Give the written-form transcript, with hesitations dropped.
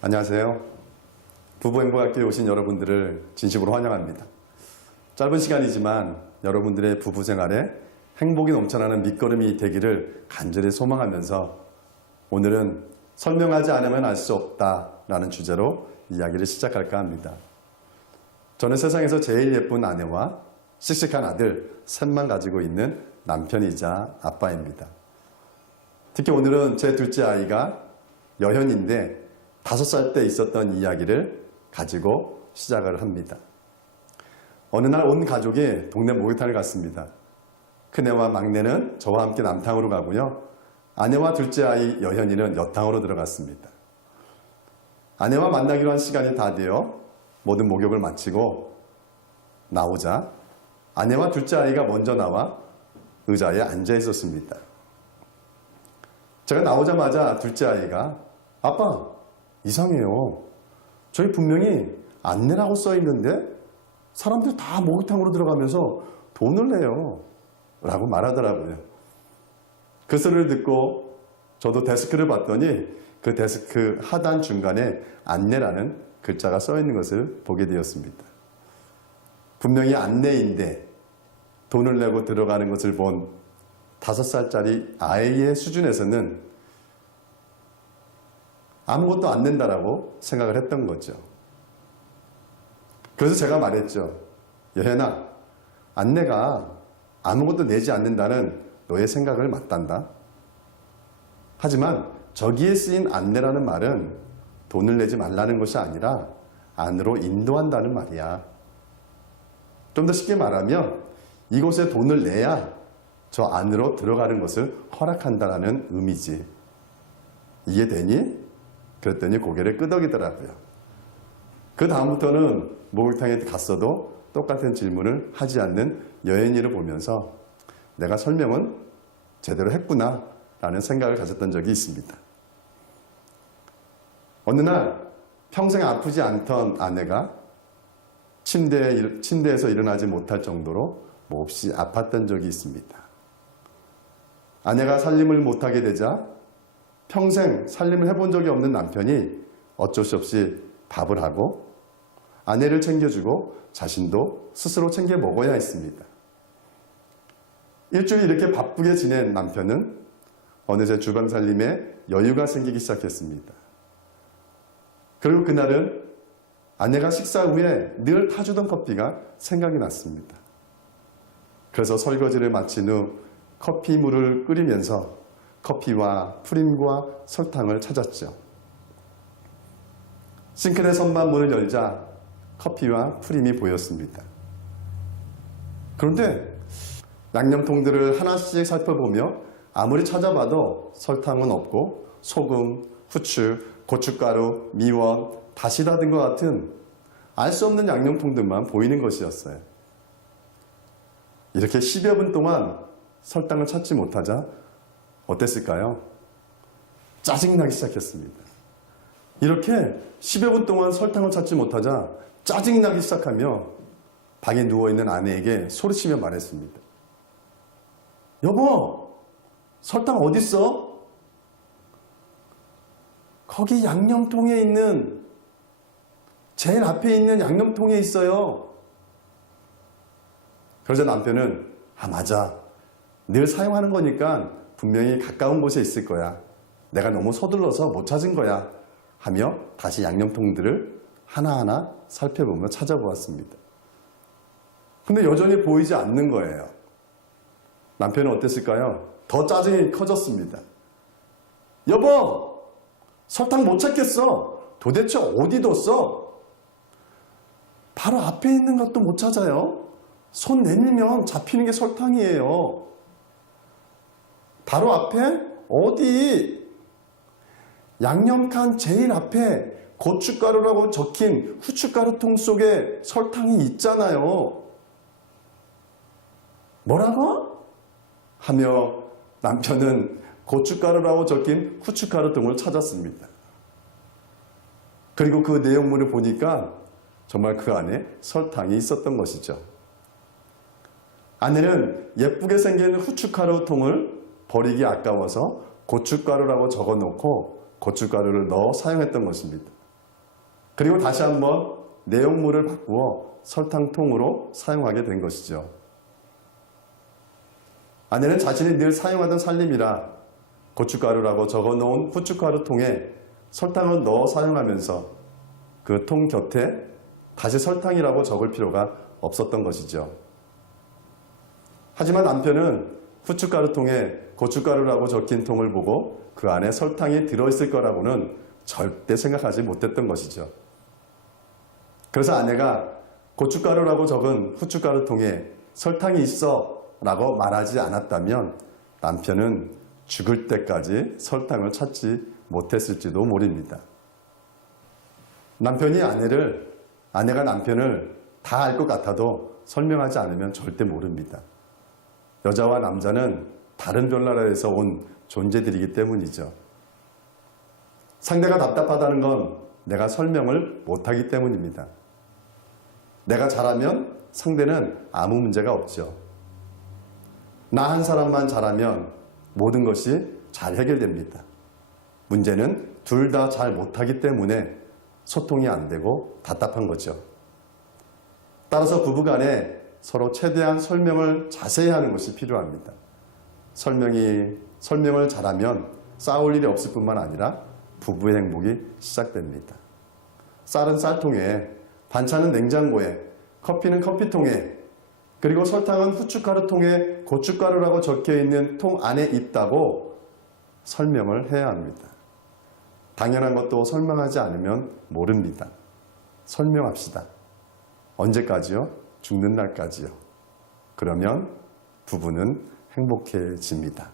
안녕하세요. 부부행복학교에 오신 여러분들을 진심으로 환영합니다. 짧은 시간이지만 여러분들의 부부 생활에 행복이 넘쳐나는 밑거름이 되기를 간절히 소망하면서 오늘은 설명하지 않으면 알 수 없다라는 주제로 이야기를 시작할까 합니다. 저는 세상에서 제일 예쁜 아내와 씩씩한 아들 셋만 가지고 있는 남편이자 아빠입니다. 특히 오늘은 제 둘째 아이가 여현인데 5살 때 있었던 이야기를 가지고 시작을 합니다. 어느 날 온 가족이 동네 목욕탕을 갔습니다. 큰애와 막내는 저와 함께 남탕으로 가고요. 아내와 둘째 아이 여현이는 여탕으로 들어갔습니다. 아내와 만나기로 한 시간이 다 되어 모든 목욕을 마치고 나오자 아내와 둘째 아이가 먼저 나와 의자에 앉아 있었습니다. 제가 나오자마자 둘째 아이가 아빠 이상해요. 저희 분명히 안내라고 써 있는데 사람들 다 목욕탕으로 들어가면서 돈을 내요 라고 말하더라고요. 그 소리를 듣고 저도 데스크를 봤더니 그 데스크 하단 중간에 안내라는 글자가 써 있는 것을 보게 되었습니다. 분명히 안내인데 돈을 내고 들어가는 것을 본 5살짜리 아이의 수준에서는 아무것도 안 낸다라고 생각을 했던 거죠. 그래서 제가 말했죠. 여현아, 안내가 아무것도 내지 않는다는 너의 생각을 맞단다. 하지만 저기에 쓰인 안내라는 말은 돈을 내지 말라는 것이 아니라 안으로 인도한다는 말이야. 좀 더 쉽게 말하면 이곳에 돈을 내야 저 안으로 들어가는 것을 허락한다는 의미지. 이해되니? 그랬더니 고개를 끄덕이더라고요. 그 다음부터는 목욕탕에 갔어도 똑같은 질문을 하지 않는 여현이를 보면서 내가 설명은 제대로 했구나 라는 생각을 가졌던 적이 있습니다. 어느 날 평생 아프지 않던 아내가 침대에서 일어나지 못할 정도로 몹시 아팠던 적이 있습니다. 아내가 살림을 못하게 되자 평생 살림을 해본 적이 없는 남편이 어쩔 수 없이 밥을 하고 아내를 챙겨주고 자신도 스스로 챙겨 먹어야 했습니다. 일주일 이렇게 바쁘게 지낸 남편은 어느새 주방 살림에 여유가 생기기 시작했습니다. 그리고 그날은 아내가 식사 후에 늘 타주던 커피가 생각이 났습니다. 그래서 설거지를 마친 후 커피물을 끓이면서 커피와 프림과 설탕을 찾았죠. 싱크대 선반 문을 열자 커피와 프림이 보였습니다. 그런데 양념통들을 하나씩 살펴보며 아무리 찾아봐도 설탕은 없고 소금, 후추, 고춧가루, 미원, 다시다 등 것 같은 알 수 없는 양념통들만 보이는 것이었어요. 이렇게 10여 분 동안 설탕을 찾지 못하자 어땠을까요? 짜증나기 시작했습니다. 이렇게 10여 분 동안 설탕을 찾지 못하자 짜증이 나기 시작하며 방에 누워있는 아내에게 소리치며 말했습니다. 여보, 설탕 어딨어? 거기 양념통에 있는 제일 앞에 있는 양념통에 있어요. 그러자 남편은 맞아. 늘 사용하는 거니까 분명히 가까운 곳에 있을 거야. 내가 너무 서둘러서 못 찾은 거야. 하며 다시 양념통들을 하나하나 살펴보며 찾아보았습니다. 근데 여전히 보이지 않는 거예요. 남편은 어땠을까요? 더 짜증이 커졌습니다. 여보! 설탕 못 찾겠어. 도대체 어디 뒀어? 바로 앞에 있는 것도 못 찾아요. 손 내밀면 잡히는 게 설탕이에요. 바로 앞에? 어디? 양념칸 제일 앞에 고춧가루라고 적힌 후춧가루통 속에 설탕이 있잖아요. 뭐라고? 하며 남편은 고춧가루라고 적힌 후춧가루통을 찾았습니다. 그리고 그 내용물을 보니까 정말 그 안에 설탕이 있었던 것이죠. 아내는 예쁘게 생긴 후춧가루통을 버리기 아까워서 고춧가루라고 적어놓고 고춧가루를 넣어 사용했던 것입니다. 그리고 다시 한번 내용물을 바꾸어 설탕통으로 사용하게 된 것이죠. 아내는 자신이 늘 사용하던 살림이라 고춧가루라고 적어놓은 후춧가루 통에 설탕을 넣어 사용하면서 그 통 곁에 다시 설탕이라고 적을 필요가 없었던 것이죠. 하지만 남편은 후춧가루 통에 고춧가루라고 적힌 통을 보고 그 안에 설탕이 들어있을 거라고는 절대 생각하지 못했던 것이죠. 그래서 아내가 고춧가루라고 적은 후춧가루 통에 설탕이 있어 라고 말하지 않았다면 남편은 죽을 때까지 설탕을 찾지 못했을지도 모릅니다. 아내가 남편을 다 알 것 같아도 설명하지 않으면 절대 모릅니다. 여자와 남자는 다른 별나라에서 온 존재들이기 때문이죠. 상대가 답답하다는 건 내가 설명을 못하기 때문입니다. 내가 잘하면 상대는 아무 문제가 없죠. 나 한 사람만 잘하면 모든 것이 잘 해결됩니다. 문제는 둘 다 잘 못하기 때문에 소통이 안 되고 답답한 거죠. 따라서 부부간에 서로 최대한 설명을 자세히 하는 것이 필요합니다. 설명을 잘하면 싸울 일이 없을 뿐만 아니라 부부의 행복이 시작됩니다. 쌀은 쌀통에, 반찬은 냉장고에, 커피는 커피통에, 그리고 설탕은 후춧가루통에 고춧가루라고 적혀있는 통 안에 있다고 설명을 해야 합니다. 당연한 것도 설명하지 않으면 모릅니다. 설명합시다. 언제까지요? 죽는 날까지요. 그러면 부부는 행복해집니다.